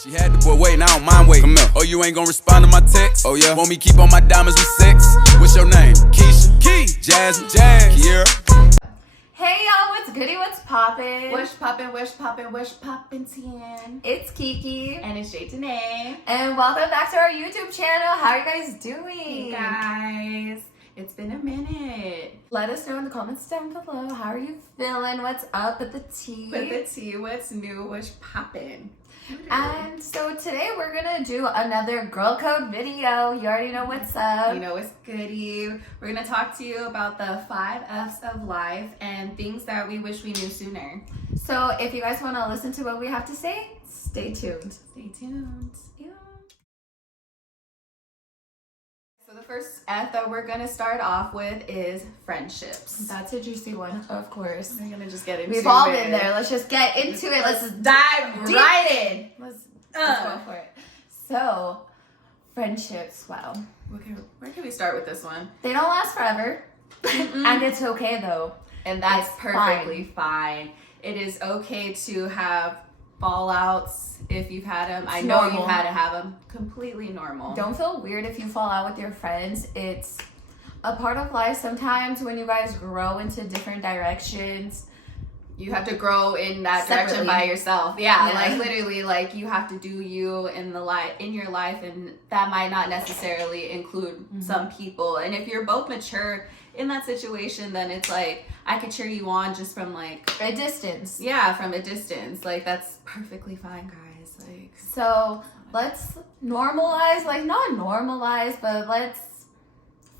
She had the boy waiting, I don't mind waiting. Come here. Oh, you ain't gonna respond to my text? Oh, yeah. Want me keep on my diamonds with sex? What's your name? Keisha. Key. Jasmine. Jazz. Kiera. Hey y'all, what's goody? What's poppin'? Wish poppin', wish poppin', wish poppin' 10. It's Kiki. And it's Jay Danae. And welcome back to our YouTube channel. How are you guys doing? Hey guys. It's been a minute. Let us know in the comments down below. How are you feeling? What's up with the tea? With the tea, what's new, what's poppin'? And so today we're gonna do another girl code video. You already know what's up. You know it's goody. We're gonna talk to you about the 5 F's of life and things that we wish we knew sooner. So if you guys want to listen to what we have to say, stay tuned. Stay tuned. Yeah. So the first F that we're gonna start off with is friendships. That's a juicy one, of course. We're gonna just get into it. We've all been there. Let's just get into it. Let's just dive deep right in. Let's go for it. So, friendships, wow. Okay, where can we start with this one? They don't last forever. And it's okay though. And that's It's perfectly fine. It is okay to have fallouts if you've had them. I know normal. you've had to have them. Completely normal. Don't feel weird if you fall out with your friends. It's a part of life. Sometimes when you guys grow into different directions, You have to grow in that Separately. direction by yourself. Yeah, Yeah. like literally, like you have to do you in your life, and that might not necessarily include some people. And if you're both mature in that situation, then it's like I could cheer you on just from like a distance. from a distance. Like that's perfectly fine, guys. Like So let's normalize, like not normalize, but let's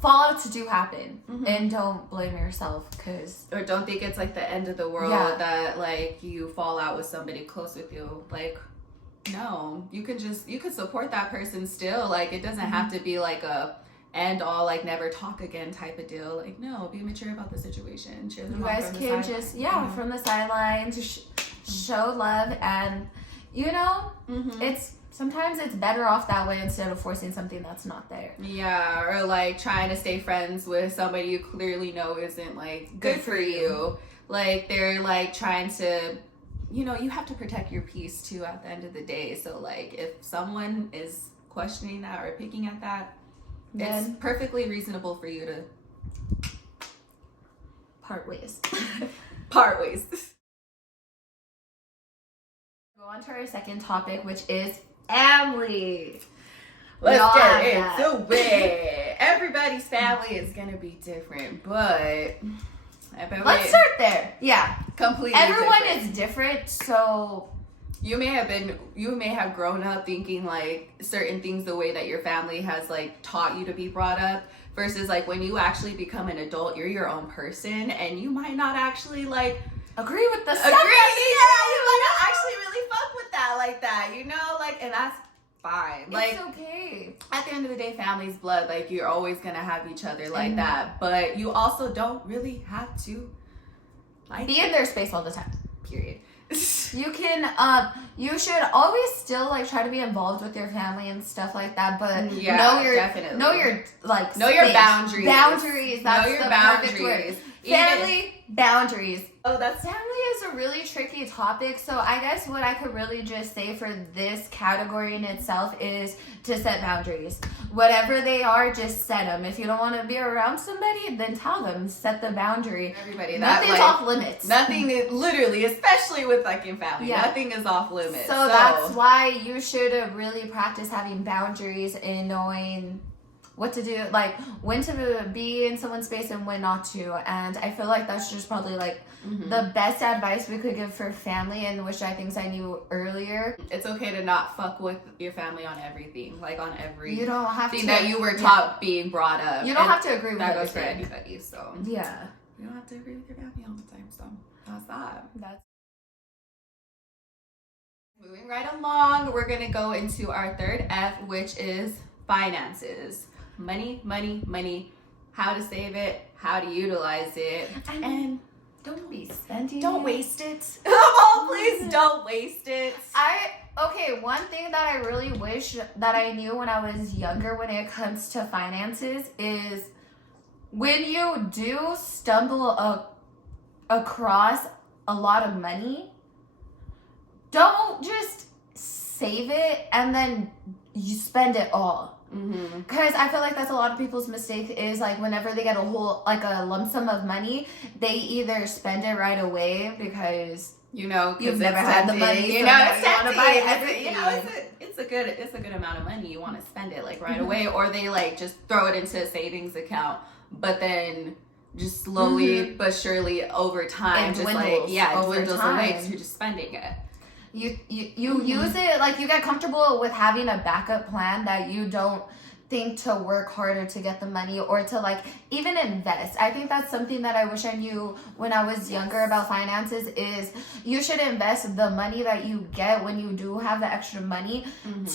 fallouts do happen. And don't blame yourself because or don't think it's like the end of the world Yeah. that like you fall out with somebody close with you. Like no, you could support that person still. Like it doesn't have to be like a end all like never talk again type of deal. Like no, be mature about the situation. Cheer them you on guys from the can sideline. just from the sidelines show love, and it's sometimes it's better off that way instead of forcing something that's not there. Yeah, or like trying to stay friends with somebody you clearly know isn't like good for you. Like they're like trying to, you have to protect your peace too at the end of the day. So like if someone is questioning that or picking at that, it's Then perfectly reasonable for you to part ways. part ways. Go on to our second topic, which is family. Let's all have get that. into it. Everybody's family is gonna be different, but Let's start there. Yeah. completely Everyone different. is different, so You may have grown up thinking like certain things the way that your family has like taught you to be brought up versus like when you actually become an adult, you're your own person and you might not actually like agree with the agree. Yeah, you might not actually really fuck with that like that, like, and that's fine. Like it's okay. at the end of the day, family's blood. Like you're always gonna have each other like that, but you also don't really have to like Be in their space all the time. period. You can you should always still like try to be involved with your family and stuff like that, but Yeah, know definitely. your like Know your space. boundaries. Boundaries. That's Know your the perfect word. boundaries. Family boundaries. Oh, that's Family is a really tricky topic, so I guess what I could really just say for this category in itself is to set boundaries. Whatever they are, just set them. If you don't want to be around somebody, then tell them. Set the boundary. everybody. Nothing's off limits. Nothing is literally, especially with fucking family. Yeah. Nothing is off limits. So that's why you should really practice having boundaries and knowing what to do, like when to be in someone's space and when not to. And I feel like that's just probably like the best advice we could give for family, and which I think I knew earlier. it's okay to not fuck with your family on everything, like on every You don't have thing to that you were taught being brought up. You don't And have to agree with that goes for everything. anybody. So Yeah, you don't have to agree with your family all the time. So that's that. that's Moving right along, we're gonna go into our third F, which is finances. Money, money, money. How to save it, how to utilize it, and don't be spending. don't waste it. Oh, please don't waste it. One thing that I really wish that I knew when I was younger when it comes to finances is when you do stumble across a lot of money, don't just save it and then you spend it all. Mm-hmm. Because I feel like that's a lot of people's mistake is like whenever they get a lump sum of money, they either spend it right away because You know, you've because never it's had the tempting. money, You so know, now it's you wanna tempting. buy It's a- everything. You know, it's a good amount of money. You want to spend it like right away, or they like just throw it into a savings account, but then just slowly but surely over time, It just dwindles it over dwindles time. away because you're just spending it. you use it, like you get comfortable with having a backup plan that you don't think to work harder to get the money or to like even invest. I think that's something that I wish I knew when I was younger about finances is you should invest the money that you get when you do have the extra money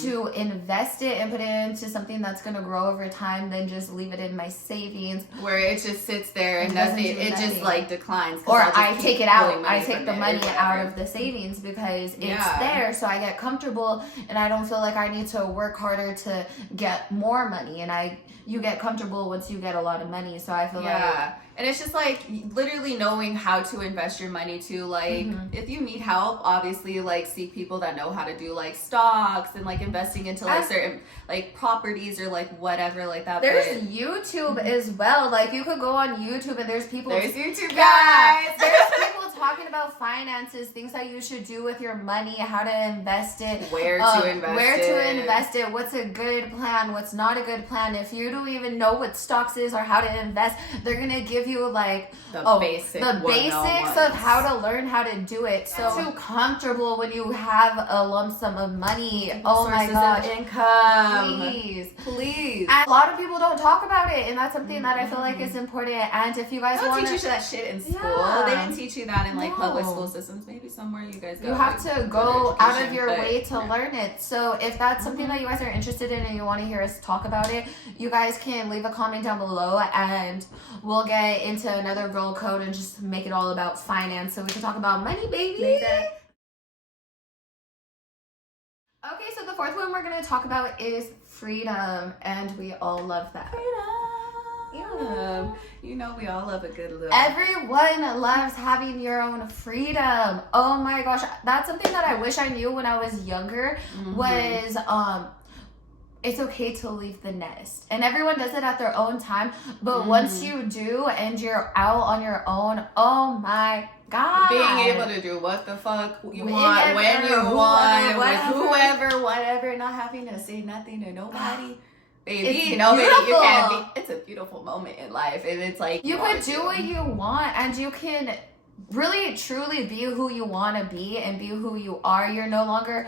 to invest it and put it into something that's going to grow over time than just leave it in my savings Where it just sits there and It doesn't nothing, do it just nothing. like declines. 'cause or I'll just I keep take it pulling out. I take from the it or money out whatever. of the savings because it's Yeah. there, so I get comfortable and I don't feel like I need to work harder to get more money. And you get comfortable once you get a lot of money. So I feel Yeah. And it's just like literally knowing how to invest your money too. Like if you need help, obviously like seek people that know how to do like stocks and like investing into like certain like properties or like whatever like that. there's But YouTube as well. Like you could go on YouTube and there's people. there's YouTube Yeah, guys. there's people talking about finances, things that you should do with your money, how to invest it, Where to invest where it. to invest it, what's a good plan, what's not a good plan. If you don't even know what stocks is or how to invest, they're gonna give you like The the basics basics of how to learn how to do it. So too comfortable when you have a lump sum of money. Oh my Sources gosh, of income. please. And a lot of people don't talk about it, and that's something that I feel like is important. And if you guys They don't want teach you that shit in school. Yeah. They didn't teach you that in like public No. school systems. Maybe somewhere you guys go. you have like, to good go out of education, your but- way to learn it. So if that's something that you guys are interested in and you want to hear us talk about it, you guys can leave a comment down below and we'll get into another girl code and just make it all about finance so we can talk about money, baby. Okay, so the fourth one we're going to talk about is freedom, and we all love that. Freedom. You know we all love a good little. Everyone loves having your own freedom. Oh my gosh, that's something that I wish I knew when I was younger. Was it's okay to leave the nest, and everyone does it at their own time. But once you do, and you're out on your own, oh my god, being able to do what the fuck you Whenever, want, when you want, with whatever. whoever, whatever, not having to say nothing to nobody. Baby, It's you know, baby, you beautiful. can't be. It's a beautiful moment in life, and it's like you wanna could do what you want, and you can really truly be who you want to be and be who you are. You're no longer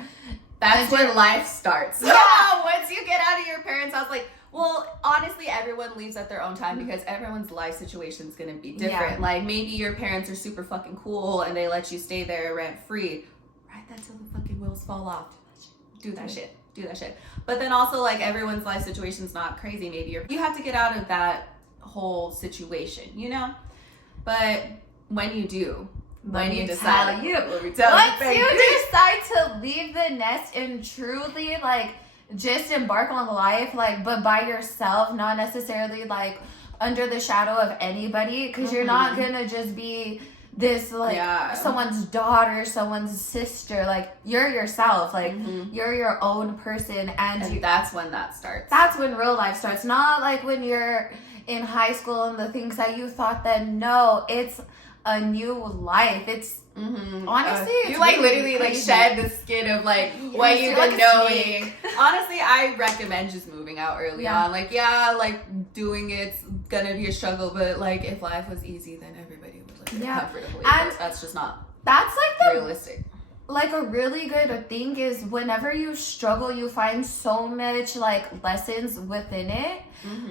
That's when life starts. Yeah. Once you get out of your parents' house, like, well, honestly, everyone leaves at their own time because everyone's life situation is going to be different. Yeah. Like, maybe your parents are super fucking cool and they let you stay there rent free. Ride that till the fucking wheels fall off. Do that shit. Do that shit. But then also, like, everyone's life situation is not crazy. Maybe you have to get out of that whole situation, you know? But when you do, when you decide, tell you. let me tell Once baby. you decide to leave the nest and truly like just embark on life, like but by yourself, not necessarily like under the shadow of anybody, because you're not gonna just be this like someone's daughter, someone's sister. Like you're yourself, like you're your own person, and that's when that starts. that's when real life starts. Not like when you're in high school and the things that you thought that no, it's a new life. It's honestly it's you like really literally like crazy. shed the skin of like what you've you're been like a knowing. snake. Honestly, I recommend just moving out early Yeah. on. Like like doing it's gonna be a struggle, but like if life was easy, then everybody would live Yeah. comfortably. And But that's just not that's like the realistic. like a really good thing is whenever you struggle, you find so much like lessons within it.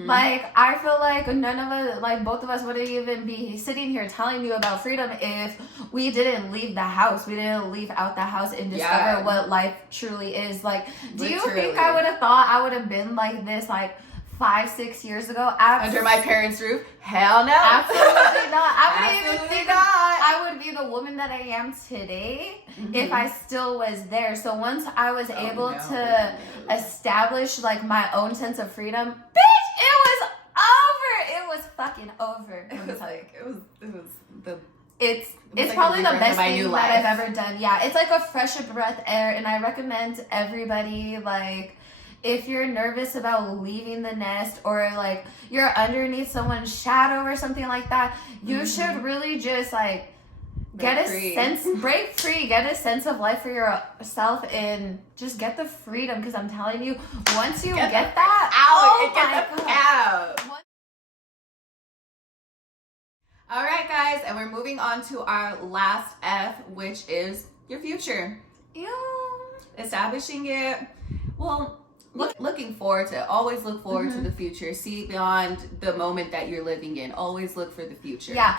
Like I feel like none of us, like both of us, wouldn't even be sitting here telling you about freedom if we didn't leave the house. We didn't leave out the house and discover what life truly is. Like, do you think I would have thought I would have been like this like 5-6 years ago? Under my parents' roof? Hell no. Absolutely not. I wouldn't even Absolutely think not. I would be the woman that I am today if I still was there. So once I was able to establish like my own sense of freedom, bitch, it was over. It was fucking over. It was like it was the it's like probably a the rebirth best of my thing new that I've life. ever done. Yeah, it's like a fresh breath air, and I recommend everybody, like, if you're nervous about leaving the nest or like you're underneath someone's shadow or something like that, you should really just like break free, get a sense of life for yourself, and just get the freedom. Because I'm telling you, once you get that out, oh get my the God. out. All right, guys, and we're moving on to our last F, which is your future. Yeah. Establishing it. Well, looking forward to it. Always look forward to the future. See beyond the moment that you're living in. Always look for the future. Yeah.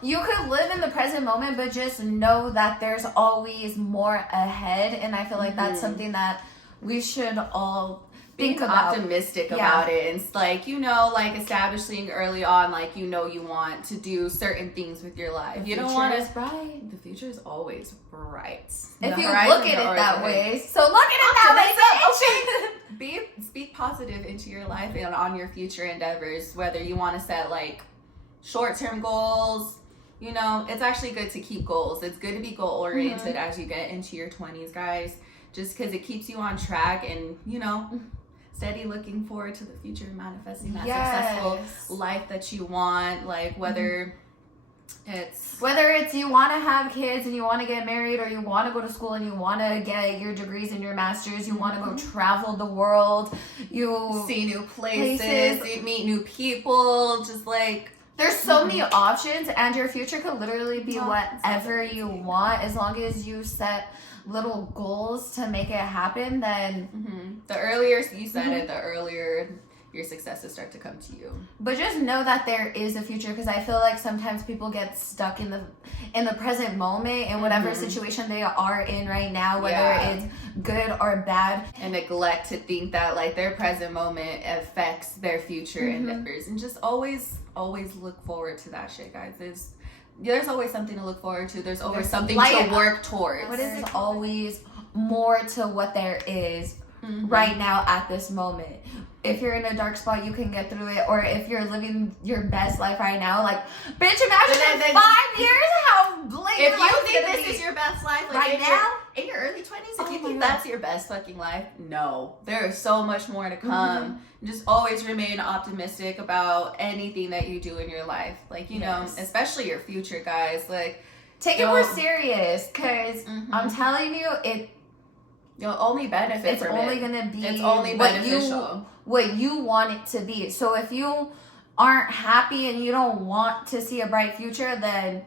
You could live in the present moment, but just know that there's always more ahead. And I feel like that's something that we should all think about. Optimistic about it. And it's like, like establishing early on, like, you want to do certain things with your life. You don't want to. Bright. The future is always bright. If you look at it that way. So look at it that way. Speak positive into your life and on your future endeavors, whether you want to set like short-term goals. It's actually good to keep goals. It's good to be goal-oriented as you get into your 20s, guys, just because it keeps you on track and, steady looking forward to the future and manifesting that successful life that you want, like whether it's you want to have kids and you want to get married, or you want to go to school and you want to get your degrees and your masters, you want to go travel the world, you see new places, you meet new people, just like there's so many options, and your future could literally be whatever you want, as long as you set little goals to make it happen. Then the earlier you set it, the earlier your successes start to come to you. But just know that there is a future, because I feel like sometimes people get stuck in the present moment, in whatever situation they are in right now, whether it's good or bad, and neglect to think that like their present moment affects their future endeavors. And just always look forward to that shit, guys. There's always something to look forward to. There's always something to work towards. There's always more to what there is right now at this moment. If you're in a dark spot, you can get through it. Or if you're living your best life right now, like, bitch, imagine in 5 years how blank if your you think this is your best life, like right now, in your early 20s, if you think that's your best fucking life, no, there is so much more to come. Just always remain optimistic about anything that you do in your life, like especially your future, guys. Like, take it more serious, because I'm telling you, you'll only benefit from it. It's only beneficial. What you want it to be. So if you aren't happy and you don't want to see a bright future, then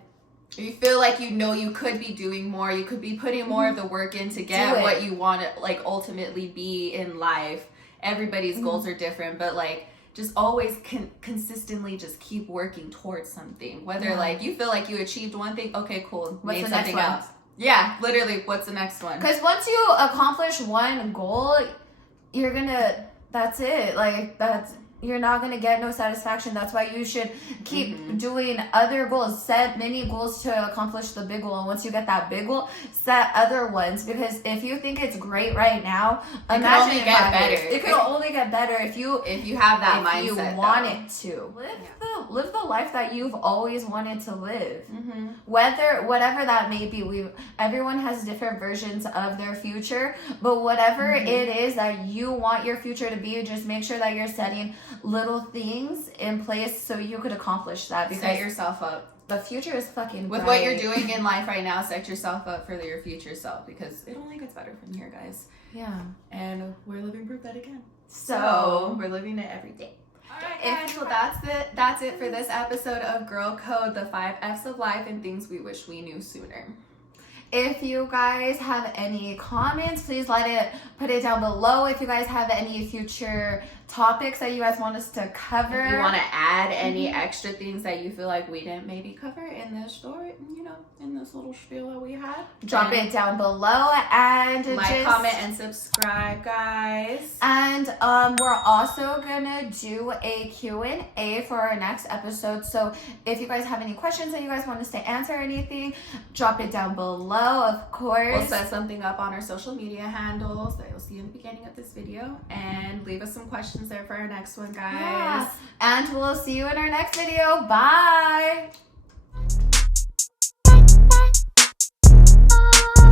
you feel like you could be doing more, you could be putting more of the work in to get what you want to like ultimately be in life. Everybody's goals are different, but like just always consistently just keep working towards something. Whether like you feel like you achieved one thing, okay, cool, what's made the something next one? else. Yeah, literally, what's the next one? Because once you accomplish one goal, that's it. Like, you're not going to get no satisfaction. That's why you should keep doing other goals. Set many goals to accomplish the big goal. And once you get that big goal, set other ones. Because if you think it's great right now, imagine it get better. It could only get better if you have that mindset. If you want it to. Live the life that you've always wanted to live. Whatever that may be. Everyone has different versions of their future. But whatever it is that you want your future to be, just make sure that you're setting little things in place so you could accomplish that. Because set yourself up. The future is fucking with bright. what you're doing in life right now. Set yourself up for your future self, because it only gets better from here, guys. Yeah, and we're living proof that again. So we're living it every day. Alright, guys, well that's it for this episode of Girl Code, the 5 F's of life and things we wish we knew sooner. If you guys have any comments, please put it down below. If you guys have any future topics that you guys want us to cover. If you want to add any extra things that you feel like we didn't maybe cover in this story, in this little spiel that we had, drop it down below, and like, comment, and subscribe, guys. And we're also gonna do a Q&A for our next episode. So if you guys have any questions that you guys want us to answer, anything, drop it down below. Of course, we'll set something up on our social media handles that you'll see in the beginning of this video, and leave us some questions there for our next one, guys. Yeah. And we'll see you in our next video. Bye. Bye.